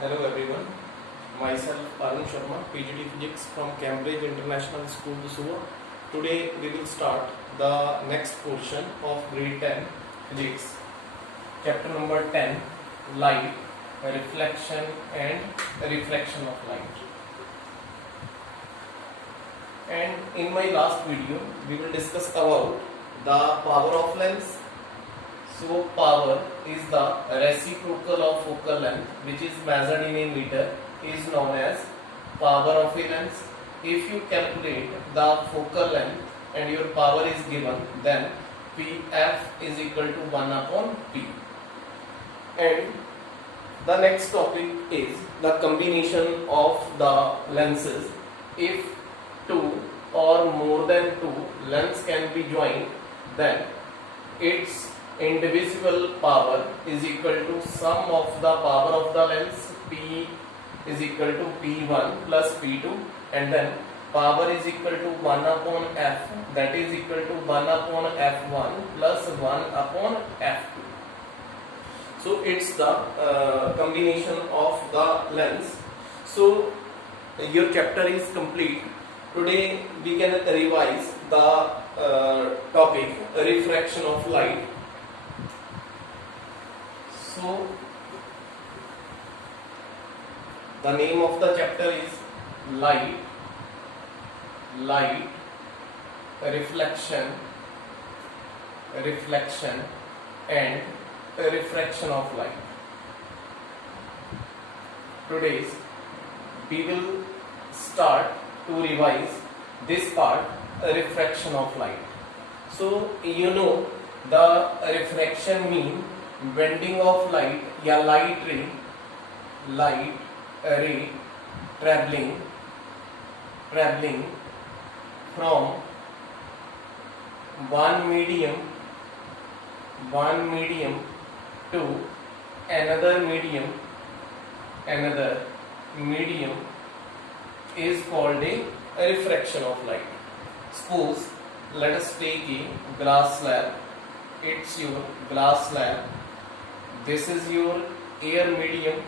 Hello everyone, myself Arun Sharma, PGD Physics from Cambridge International School, Suva. Today we will start the next portion of grade 10 Physics, chapter number 10, Light, Reflection and Refraction of Light. And in my last video, we will discuss about the power of lens. So power is the reciprocal of focal length, which is measured in a meter, is known as power of a lens. If you calculate the focal length and your power is given, then Pf is equal to 1 upon P. And the next topic is the combination of the lenses. If two or more than two lenses can be joined, then its indivisible power is equal to sum of the power of the lens. P is equal to P1 plus P2, and then power is equal to 1 upon F, that is equal to 1 upon F1 plus 1 upon F2. So it's the combination of the lens. So your chapter is complete. Today we can revise the topic refraction of light. So the name of the chapter is light, reflection and refraction of light. Today we will start to revise this part, refraction of light. So you know the refraction mean bending of light या light ray traveling from one medium to another medium is called a refraction of light. Suppose let us take a glass slab. It's your glass slab. This is your air medium,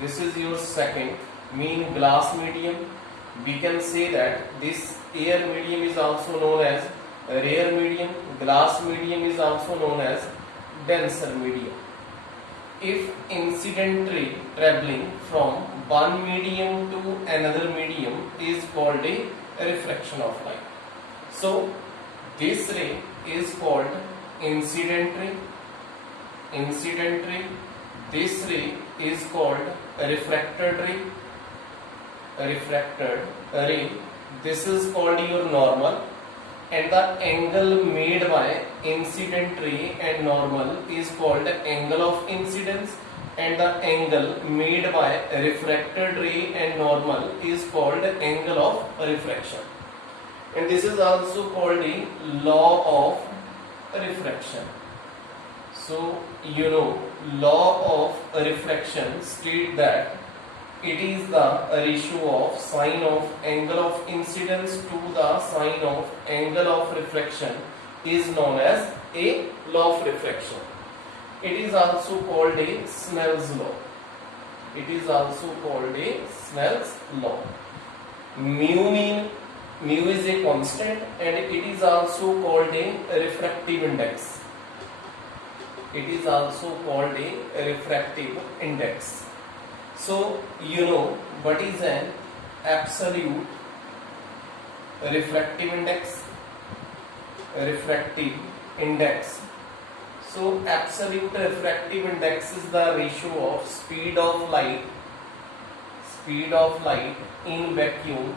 this is your second mean glass medium. We can say that this air medium is also known as rare medium, glass medium is also known as denser medium. If incident ray traveling from one medium to another medium is called a refraction of light. So this ray is called incident ray. This ray is called refracted ray. This is called your normal, and the angle made by incident ray and normal is called angle of incidence, and the angle made by refracted ray and normal is called angle of refraction. And this is also called a law of refraction. So you know, law of refraction states that it is the ratio of sine of angle of incidence to the sine of angle of refraction is known as a law of refraction. It is also called a Snell's law. Mu is a constant, and it is also called a refractive index. So you know what is an absolute refractive index. So absolute refractive index is the ratio of speed of light in vacuum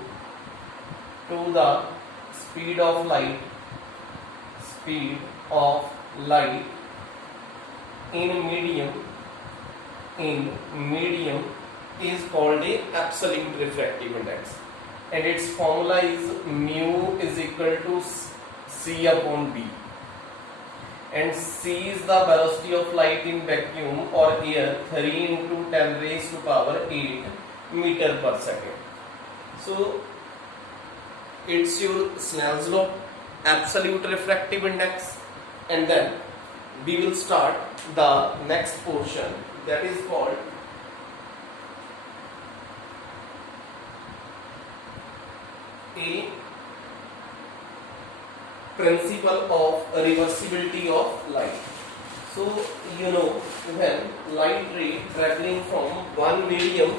to the speed of light in medium is called a absolute refractive index, and its formula is mu is equal to c upon b, and c is the velocity of light in vacuum or air, 3 into 10 raised to power 8 meter per second. So it's your Snell's law, absolute refractive index, and then we will start the next portion, that is called a principle of reversibility of light. So you know, when light ray traveling from one medium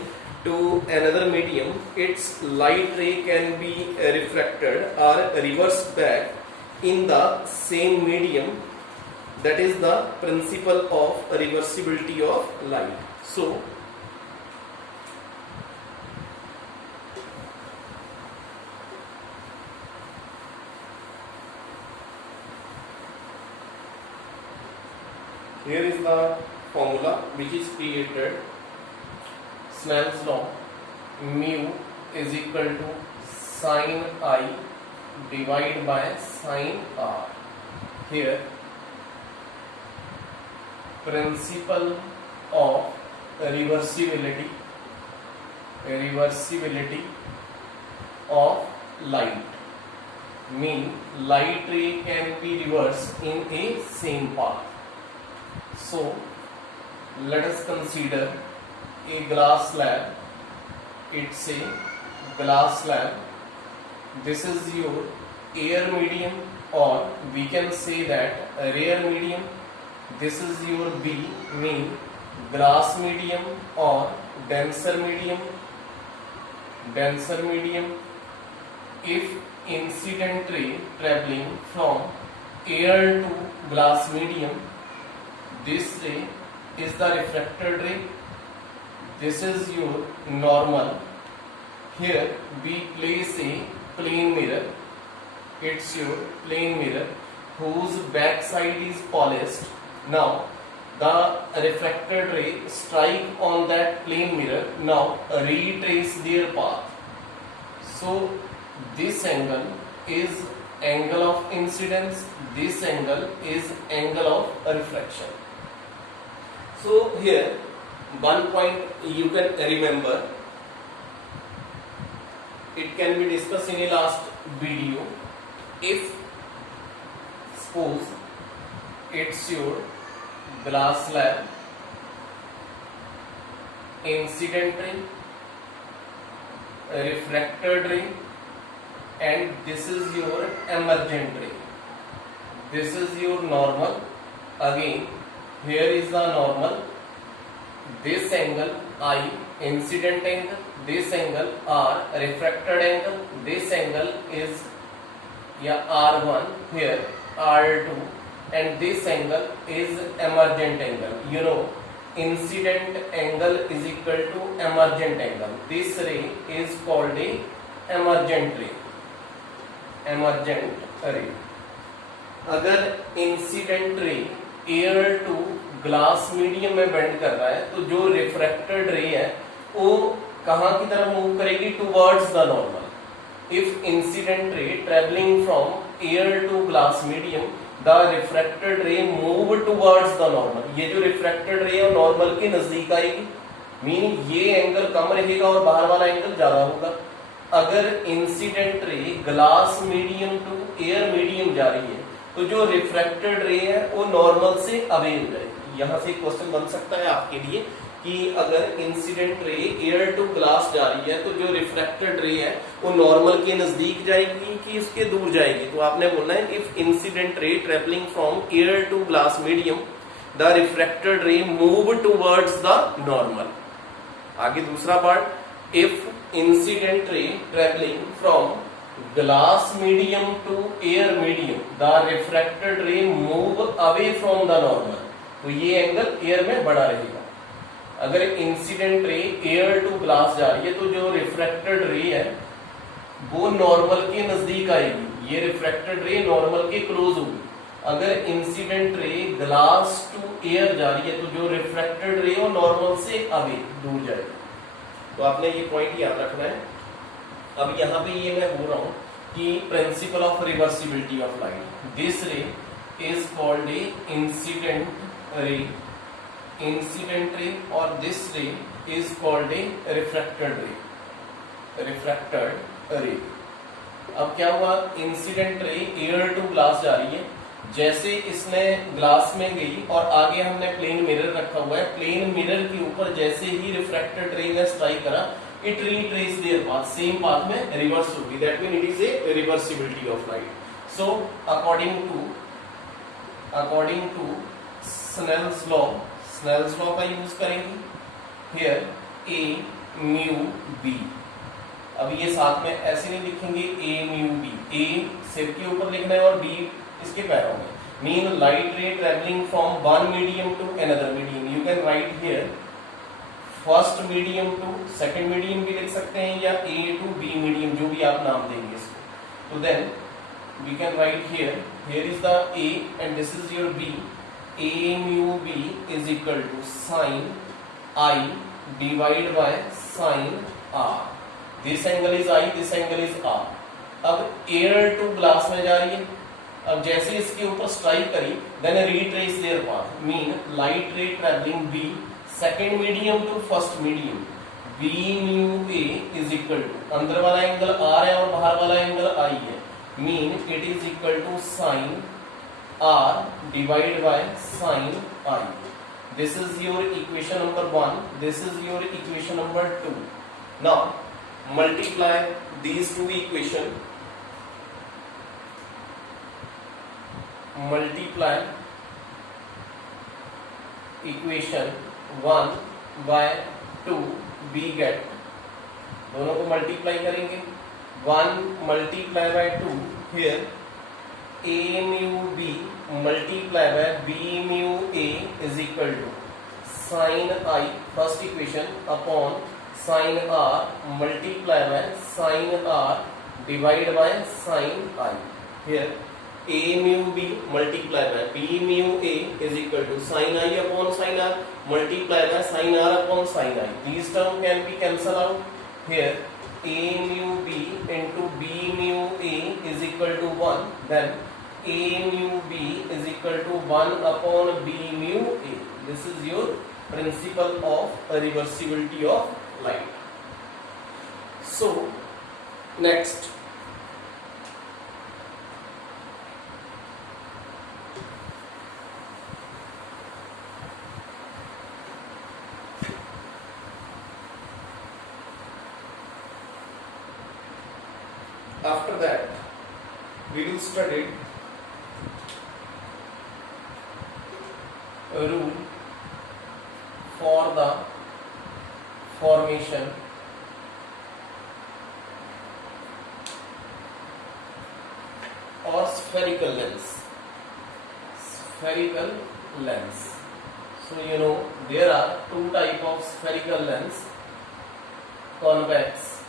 to another medium, its light ray can be refracted or reversed back in the same medium. That is the principle of reversibility of light. So here is the formula which is created. Snell's law, mu is equal to sin I divided by sin R. Here principle of reversibility of light, mean light ray can be reversed in a same path. So let us consider a glass slab. It's a glass slab. This is your air medium, or we can say that a rare medium. This is your B, mean glass medium or denser medium. If incident ray traveling from air to glass medium, this ray is the refracted ray. This is your normal. Here we place a plane mirror. It's your plane mirror whose back side is polished. Now the refracted ray strike on that plane mirror. Now retrace their path. So this angle is angle of incidence. This angle is angle of refraction. So here one point you can remember. It can be discussed in a last video. If suppose it's your glass slab, incident ray, refracted ray, and this is your emergent ray. This is your normal. Again, here is the normal. This angle I, incident angle. This angle R, refracted angle. This angle is R1, here R2, and this angle is emergent angle. You know, incident angle is equal to emergent angle. This ray is called a emergent ray. अगर incident ray air to glass medium में bend कर रहा है, तो जो refracted रे है वो कहाँ की तरफ मूव करेगी? Towards the normal. If incident ray travelling from air to glass medium, the refracted ray move towards the normal. ये जो रिफ्रैक्टेड रे है नॉर्मल के नजदीक आएगी, मीन ये एंगल कम रहेगा और बाहर वाला एंगल ज्यादा होगा. अगर incident ray glass medium to air medium जा रही है, तो जो रिफ्रैक्टेड रे है वो नॉर्मल से अवे हो जाएगी. यहां से क्वेश्चन बन सकता है आपके लिए कि अगर incident ray air to glass जा रही है, तो जो रिफ्रैक्टेड रे है वो नॉर्मल के नजदीक जाएगी कि उसके दूर जाएगी. तो आपने बोलना है if incident ray travelling from air to glass medium, the refracted ray move towards the normal. आगे दूसरा part, if incident ray travelling from glass medium to air medium, the refracted ray move away from the normal. तो ये angle air में बड़ा रहेगा. अगर incident ray air to glass जा रही है, तो जो रिफ्रैक्टेड रे है वो नॉर्मल के नजदीक आएगी. ये रिफ्रैक्टेड रे नॉर्मल के क्लोज होगी. अगर incident ray glass to air जा रही है, तो जो रिफ्रैक्टेड रे वो नॉर्मल से अवे दूर जाएगी. तो आपने ये पॉइंट याद रखना है. अब यहाँ पे ये मैं बोल रहा हूँ कि principle of reversibility of light, this ray is called a incident ray, और this ray is called A refracted रे. अब क्या हुआ, incident ray air to glass जा रही है. जैसे इसने ग्लास में गई और आगे हमने प्लेन मिरर रखा हुआ है, प्लेन मिरर के ऊपर जैसे ही रिफ्रैक्टेड रे ने स्ट्राइक करा, it retrace their path, same path में reverse होगी, that means it is a reversibility of light. So according to Snell's law का यूज करेंगे here a mu b. अब ये साथ में ऐसे नहीं लिखेंगे a mu b, a सिर के ऊपर लिखना है और b इसके पैरों में. Mean light ray traveling from one medium to another medium. You can write here first medium to second medium भी लिख सकते हैं या A to B medium, जो भी आप नाम देंगे इसको. तो then we can write here is the A and this is your B. A mu B is equal to sin I divided by sin R. This angle is I, this angle is R. अब air to glass में जा रही है. अब जैसे इसके ऊपर strike करी then retrace their path. Mean light ray traveling B second medium to first medium. B mu A is equal to, अंदर वाला एंगल R है और बाहर वाला एंगल I है. Mean it is equal to sin R divided by sin I. This is your equation number 1. This is your equation number 2. Now multiply these two equations. Multiply equation 1 by 2 b get, दोनों को multiply करेंगे. 1 multiply by 2 here a mu b multiply by b mu a is equal to sin I first equation upon sin R multiply by sin R divided by sin I. Here a mu b multiply by b mu a is equal to sin I upon sin R multiply by sin R upon sin I. These terms can be cancelled out. Here a mu b into b mu a is equal to 1. Then a mu b is equal to 1 upon b mu a. This is your principle of reversibility of light. So next, after that we will study a rule for the formation or spherical lens. Spherical lens. So you know there are two type of spherical lens, convex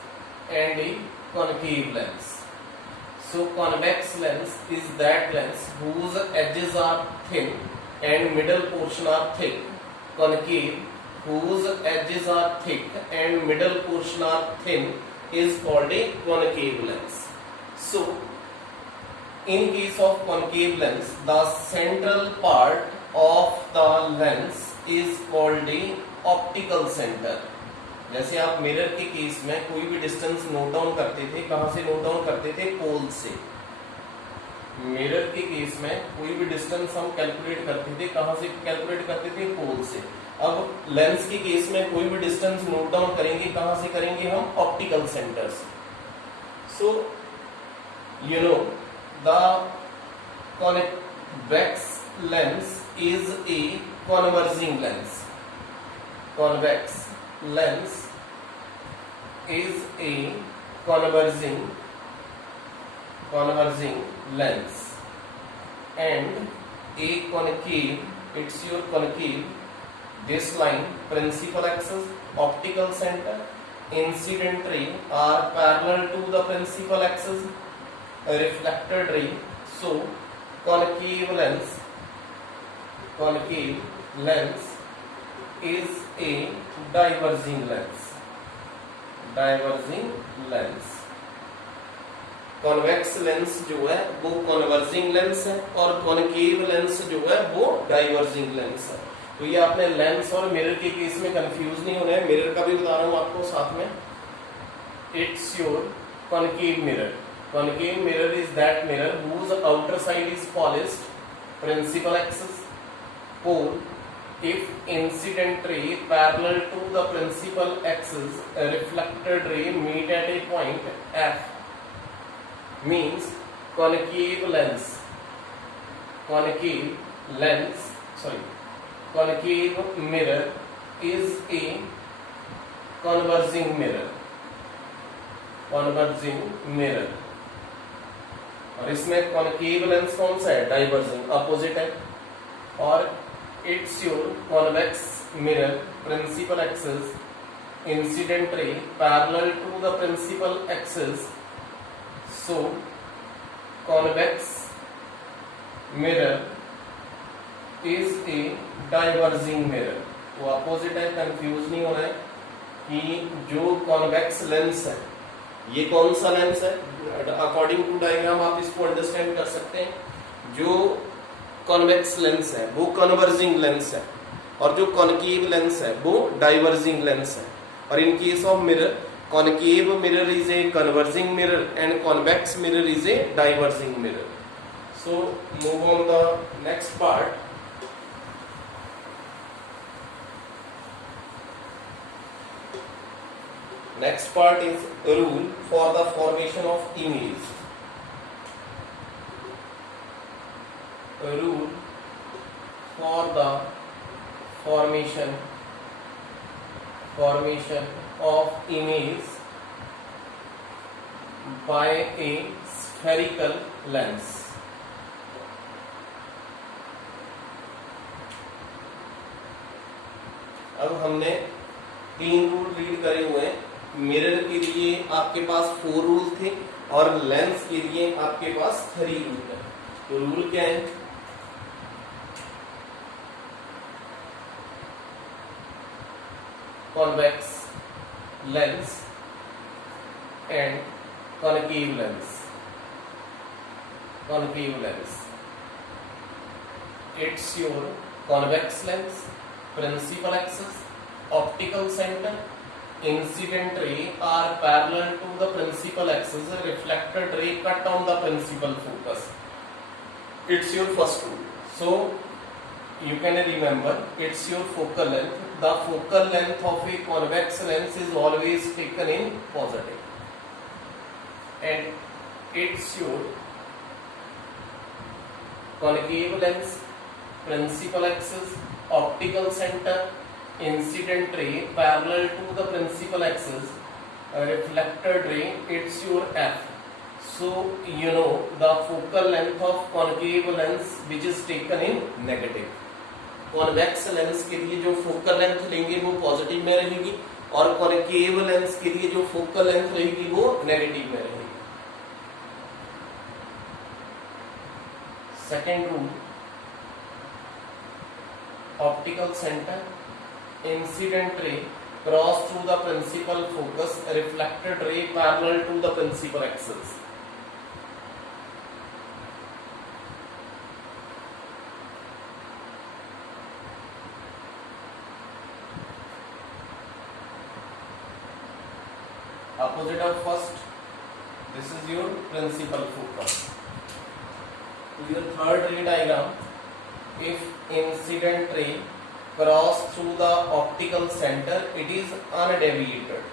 and a concave lens. So convex lens is that lens whose edges are thin and middle portion are thick. Concave whose edges are thick and middle portion are thin is called a concave lens. So in case of concave lens, the central part of the lens is called a optical center. जैसे आप mirror के case में कोई भी distance note down करते थे, कहां से नोट डाउन करते थे? पोल से. मिरर के केस में कोई भी डिस्टेंस हम कैलकुलेट करते थे, कहां से कैलकुलेट करते थे? पोल से. अब लेंस के केस में कोई भी डिस्टेंस नोट डाउन करेंगे, कहां से करेंगे? हम ऑप्टिकल सेंटर से. So you know the convex lens is a converging lens. Convex lens is a converging lens, and a concave, it's your concave. This line, principal axis, optical center, incident ray are parallel to the principal axis, a reflected ray. So concave lens is a diverging lens. Convex lens जो है वो converging lens है और concave lens जो है वो diverging lens है. तो ये आपने लेंस और मिरर के केस में कंफ्यूज नहीं होना है. मिरर का भी बता रहा हूं आपको साथ में. It's your concave mirror. Concave mirror is that mirror whose outer side is polished, principal axis, pole, if incident ray parallel to the principal axis reflected ray meet at a point F, means concave mirror is a converging mirror और इसमें concave lens कौन सा है, diverging, opposite है, और it's your convex mirror, principal axis, incident ray parallel to the principal axis, so convex mirror is a diverging mirror. तो opposite है, confuse नहीं होना है कि जो कॉन्वेक्स लेंस है ये कौन सा लेंस है, अकॉर्डिंग टू डायग्राम आप इसको अंडरस्टैंड कर सकते हैं। जो कॉन्वेक्स लेंस है वो कन्वर्जिंग लेंस है और जो कॉनकेव लेंस है वो डाइवर्जिंग लेंस है। और in case of mirror, concave mirror is a converging mirror and convex mirror is a diverging mirror. So move on the next part. Next part is a rule for the formation of image. A rule for the formation of image by a spherical lens. अब हमने 3 rule read करे हुए हैं। Mirror के लिए आपके पास 4 rule थे और लेंस के लिए आपके पास 3 रूल है। तो रूल क्या है, convex lens and concave lens. It's your convex lens, principal axis, optical centre, incident ray are parallel to the principal axis, reflected ray cut on the principal focus. It's your first rule. So you can remember, it's your focal length. The focal length of a convex lens is always taken in positive, and it's your concave lens, principal axis, optical center, incident ray parallel to the principal axis, reflected ray, it's your F. So you know the focal length of concave lens which is taken in negative. Convex lens के लिए जो focal length लेंगे वो positive में रहेगी और concave lens के लिए जो focal length रहेगी वो negative में रहेगी। Second rule, optical center, incident ray cross through the principal focus, reflected ray parallel to the principal axis. Opposite of first, this is your principal focus. Your third ray diagram, if incident ray cross through the optical center, it is undeviated.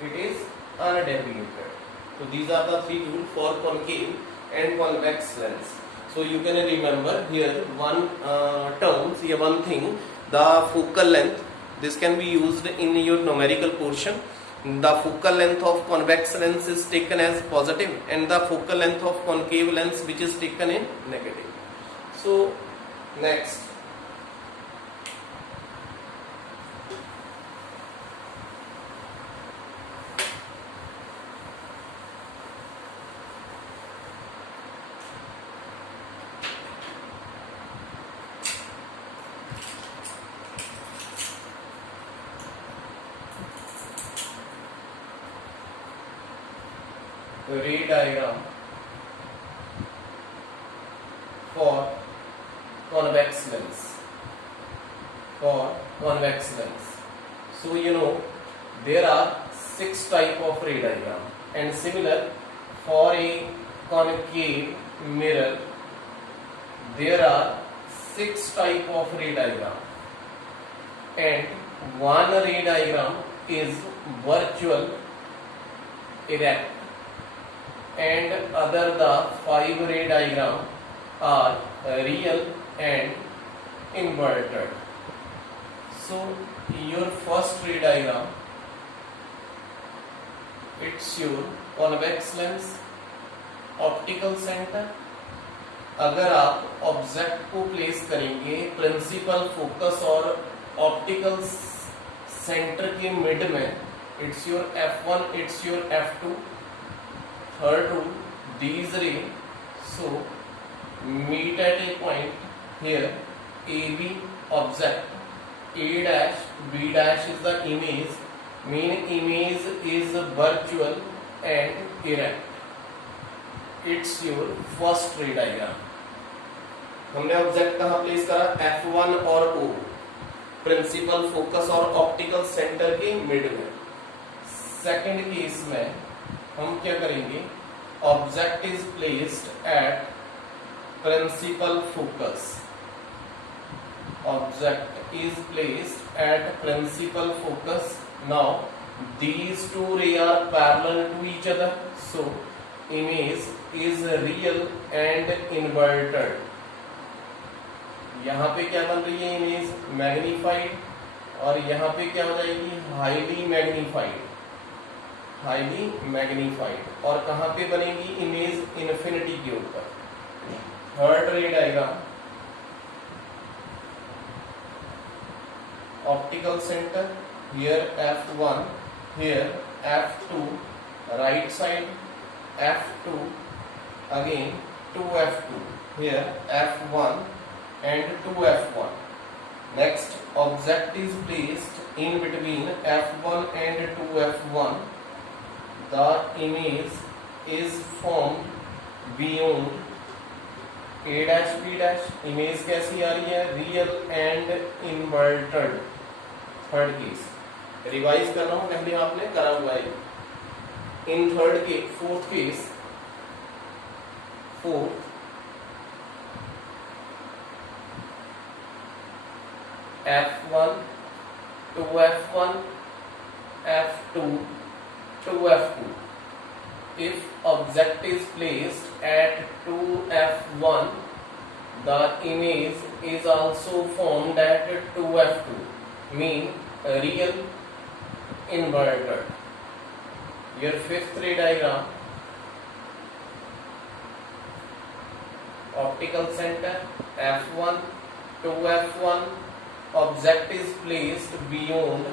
It is undeviated. So these are the 3 rules for concave and convex lens. So you can remember here one thing, the focal length. This can be used in your numerical portion. The focal length of convex lens is taken as positive and the focal length of concave lens which is taken in negative. So next, ray diagram for convex lens. So you know there are 6 type of ray diagram, and similar for a concave mirror. There are 6 type of ray diagram, and one ray diagram is virtual erect, and other the 5 ray diagram are real and inverted. So your first ray diagram, it's your convex lens, optical centre. अगर आप object को place करेंगे principal focus और optical centre के mid में, it's your F1, it's your F2. Third rule, these ray so meet at a point here AB object, A dash B dash is the image, mean image is virtual and erect. It's your first ray diagram. हमने object कहाँ place करा? F1 और O, principal focus और optical centre के mid में. Second case में हम क्या करेंगे? Object is placed at principal focus. Object is placed at principal focus. Now these two rays are parallel to each other, so image is real and inverted. यहाँ पे क्या बन रही है? इमेज मैग्नीफाइड, और यहाँ पे क्या हो जाएगी? Highly magnified. Highly magnified. और कहाँ पे बनेगी इमेज? इन्फिनिटी के ऊपर. थर्ड रे diagram, optical centre, here F1, here F2, right side F2, again 2F2, here F1 and 2F1. Next, object is placed in between F1 and 2F1. The image is formed beyond A dash B dash. Image कैसी आ रही है? Real and inverted. Third case revise कर रहा हूं, पहले आपने करा हुआ है. इन थर्ड के fourth case, fourth F1 2F1 F2 2F2. If object is placed at 2F1, the image is also formed at 2F2, mean real inverted. Your fifth ray diagram, optical center F1 2F1, object is placed beyond